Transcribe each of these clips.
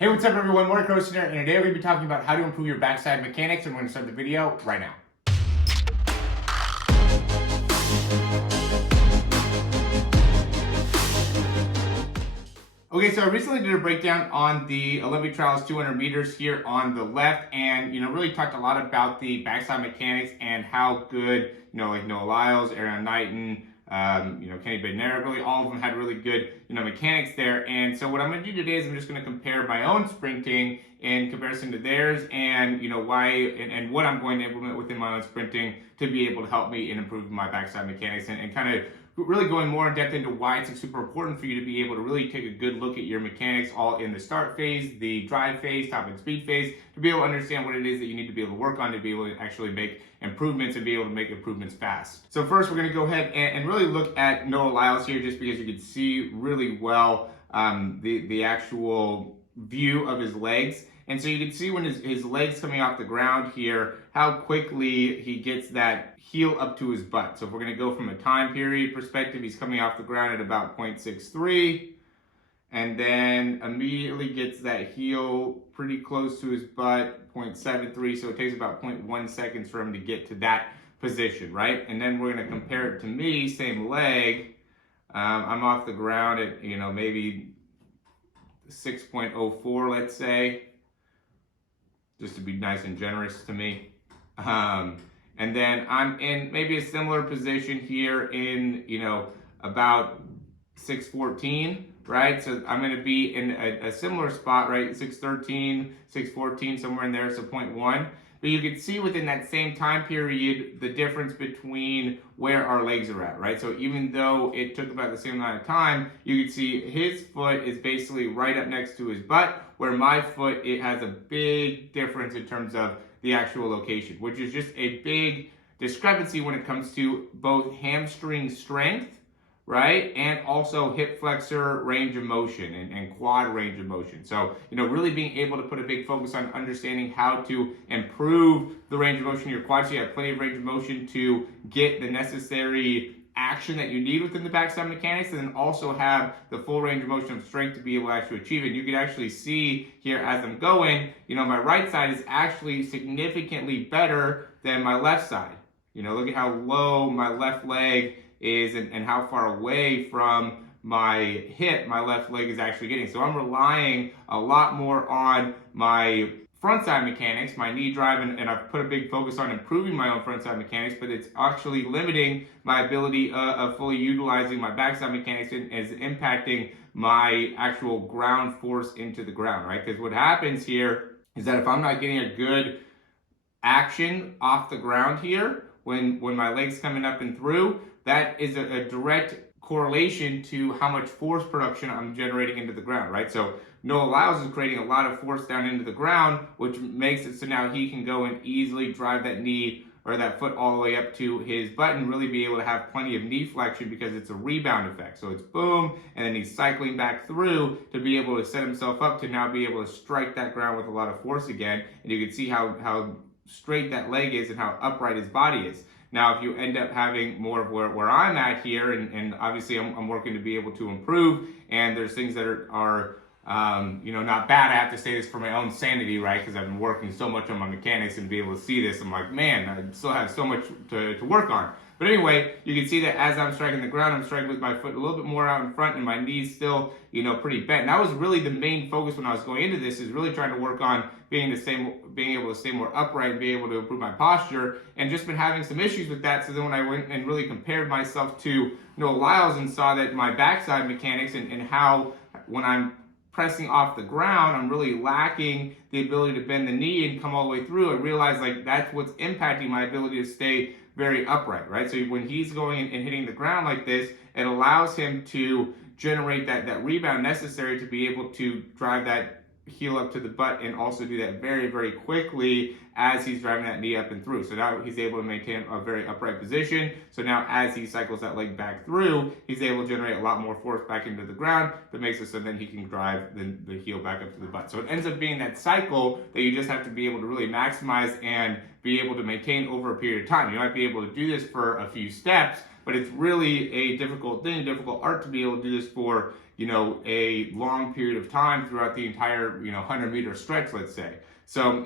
Hey, what's up everyone? Morey Croson here, and today we're going to be talking about how to improve your backside mechanics, and we're going to start the video right now. Okay, so I recently did a breakdown on the Olympic trials 200 meters here on the left, and really talked a lot about the backside mechanics and how good, like Noah Lyles, Aaron Knighton, Kenny Bednarik, really all of them had really good, mechanics there. And so what I'm going to do today is I'm just going to compare my own sprinting in comparison to theirs, and why and what I'm going to implement within my own sprinting to be able to help me in improving my backside mechanics, and kind of really going more in depth into why it's super important for you to be able to really take a good look at your mechanics all in the start phase, the drive phase, top and speed phase, to be able to understand what it is that you need to be able to work on to be able to actually make improvements and be able to make improvements fast. So first we're going to go ahead and really look at Noah Lyles here, just because you can see really well the actual view of his legs. And so you can see when his legs coming off the ground here, how quickly he gets that heel up to his butt. So if we're going to go from a time period perspective, he's coming off the ground at about 0.63, and then immediately gets that heel pretty close to his butt, 0.73. So it takes about 0.1 seconds for him to get to that position, right? And then we're going to compare it to me, same leg. I'm off the ground at, maybe 6.04, let's say, just to be nice and generous to me. And then I'm in maybe a similar position here in, about 6:14, right? So I'm going to be in a similar spot, right? 6:13, 6:14, somewhere in there, so 0.1. But you can see within that same time period the difference between where our legs are at, right? So even though it took about the same amount of time, you can see his foot is basically right up next to his butt, where my foot, it has a big difference in terms of the actual location, which is just a big discrepancy when it comes to both hamstring strength, right? And also hip flexor range of motion and quad range of motion. So, really being able to put a big focus on understanding how to improve the range of motion in your quads, so you have plenty of range of motion to get the necessary action that you need within the backside mechanics, and then also have the full range of motion of strength to be able to actually achieve it. You can actually see here as I'm going, my right side is actually significantly better than my left side. Look at how low my left leg is and how far away from my hip my left leg is actually getting. So I'm relying a lot more on my front side mechanics, my knee drive, and I've put a big focus on improving my own front side mechanics, but it's actually limiting my ability of fully utilizing my backside mechanics, and is impacting my actual ground force into the ground, right? Because what happens here is that if I'm not getting a good action off the ground here, when my leg's coming up and through, that is a direct correlation to how much force production I'm generating into the ground, right? So Noah Lyles is creating a lot of force down into the ground, which makes it so now he can go and easily drive that knee or that foot all the way up to his butt and really be able to have plenty of knee flexion, because it's a rebound effect. So it's boom, and then he's cycling back through to be able to set himself up to now be able to strike that ground with a lot of force again. And you can see how straight that leg is and how upright his body is. Now, if you end up having more of where I'm at here, and obviously I'm working to be able to improve, and there's things that are not bad. I have to say this for my own sanity, right? Because I've been working so much on my mechanics, and be able to see this, I'm like, man, I still have so much to work on. But anyway, you can see that as I'm striking the ground, I'm striking with my foot a little bit more out in front, and my knees still, pretty bent. And that was really the main focus when I was going into this, is really trying to work on being able to stay more upright and be able to improve my posture, and just been having some issues with that. So then when I went and really compared myself to Noah Lyles and saw that my backside mechanics and how when I'm pressing off the ground, I'm really lacking the ability to bend the knee and come all the way through, I realized that's what's impacting my ability to stay very upright, right? So when he's going and hitting the ground like this, it allows him to generate that rebound necessary to be able to drive that heel up to the butt, and also do that very, very quickly as he's driving that knee up and through. So now he's able to maintain a very upright position. So now as he cycles that leg back through, he's able to generate a lot more force back into the ground that makes it so then he can drive the heel back up to the butt. So it ends up being that cycle that you just have to be able to really maximize and be able to maintain over a period of time. You might be able to do this for a few steps, but it's really a difficult thing, difficult art to be able to do this for, a long period of time throughout the entire, 100-meter stretch, let's say. So,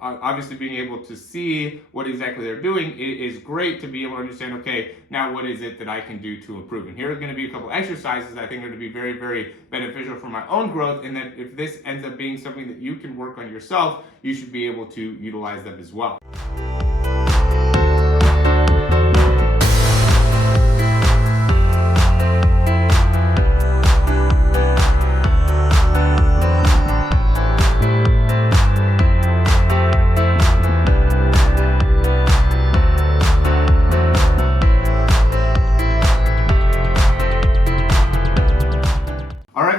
obviously being able to see what exactly they're doing is great to be able to understand, okay, now what is it that I can do to improve? And here are going to be a couple exercises that I think are going to be very, very beneficial for my own growth, and that if this ends up being something that you can work on yourself, you should be able to utilize them as well.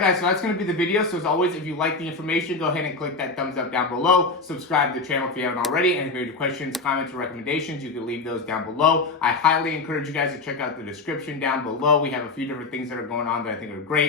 So that's going to be the video. So as always, if you like the information, go ahead and click that thumbs up down below. Subscribe to the channel if you haven't already. And if you have any questions, comments, or recommendations, you can leave those down below. I highly encourage you guys to check out the description down below. We have a few different things that are going on that I think are great.